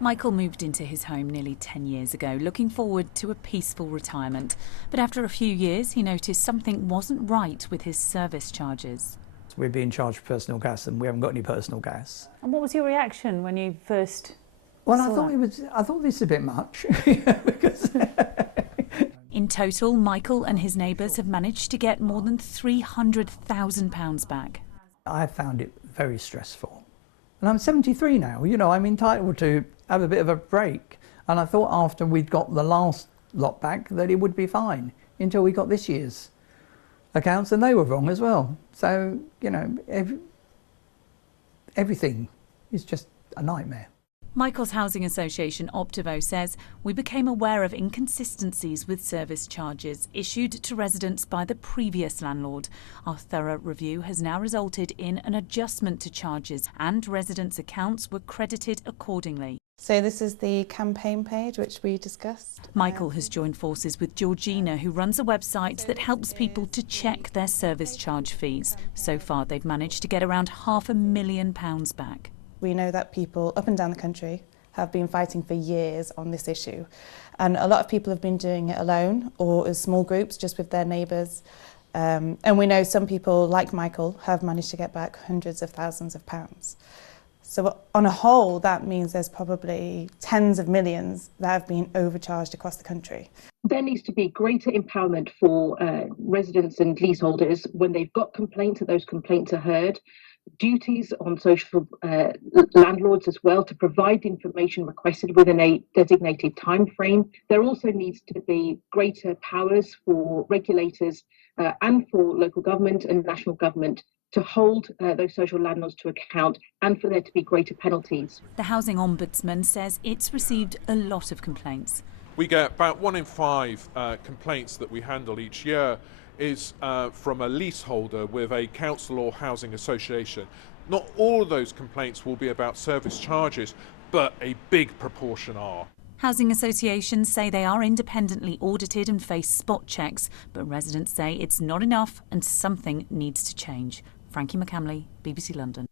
Michael moved into his home nearly 10 years ago, looking forward to a peaceful retirement. But after a few years, he noticed something wasn't right with his service charges. We're being charged for personal gas and we haven't got any personal gas. And what was your reaction when you first Well, saw I thought this is a bit much. Because In total, Michael and his neighbours have managed to get more than £300,000 back. I found it very stressful. And I'm 73 now, I'm entitled to have a bit of a break. And I thought after we'd got the last lot back that it would be fine until we got this year's accounts, and they were wrong as well. So, everything is just a nightmare. Michael's housing association Optivo says we became aware of inconsistencies with service charges issued to residents by the previous landlord. Our thorough review has now resulted in an adjustment to charges and residents' accounts were credited accordingly. So this is the campaign page which we discussed. Michael has joined forces with Georgina, who runs a website that helps people to check their service charge fees. So far they've managed to get around £500,000 back. We know that people up and down the country have been fighting for years on this issue, and a lot of people have been doing it alone or as small groups just with their neighbours, and we know some people like Michael have managed to get back hundreds of thousands of pounds. So on a whole that means there's probably tens of millions that have been overcharged across the country. There needs to be greater empowerment for residents and leaseholders when they've got complaints, that those complaints are heard. Duties on social landlords as well to provide information requested within a designated time frame. There also needs to be greater powers for regulators and for local government and national government to hold those social landlords to account, and for there to be greater penalties. The Housing Ombudsman says it's received a lot of complaints. We get about 1 in 5 complaints that we handle each year is from a leaseholder with a council or housing association. Not all of those complaints will be about service charges, but a big proportion are. Housing associations say they are independently audited and face spot checks, but residents say it's not enough and something needs to change. Frankie McCamley, BBC London.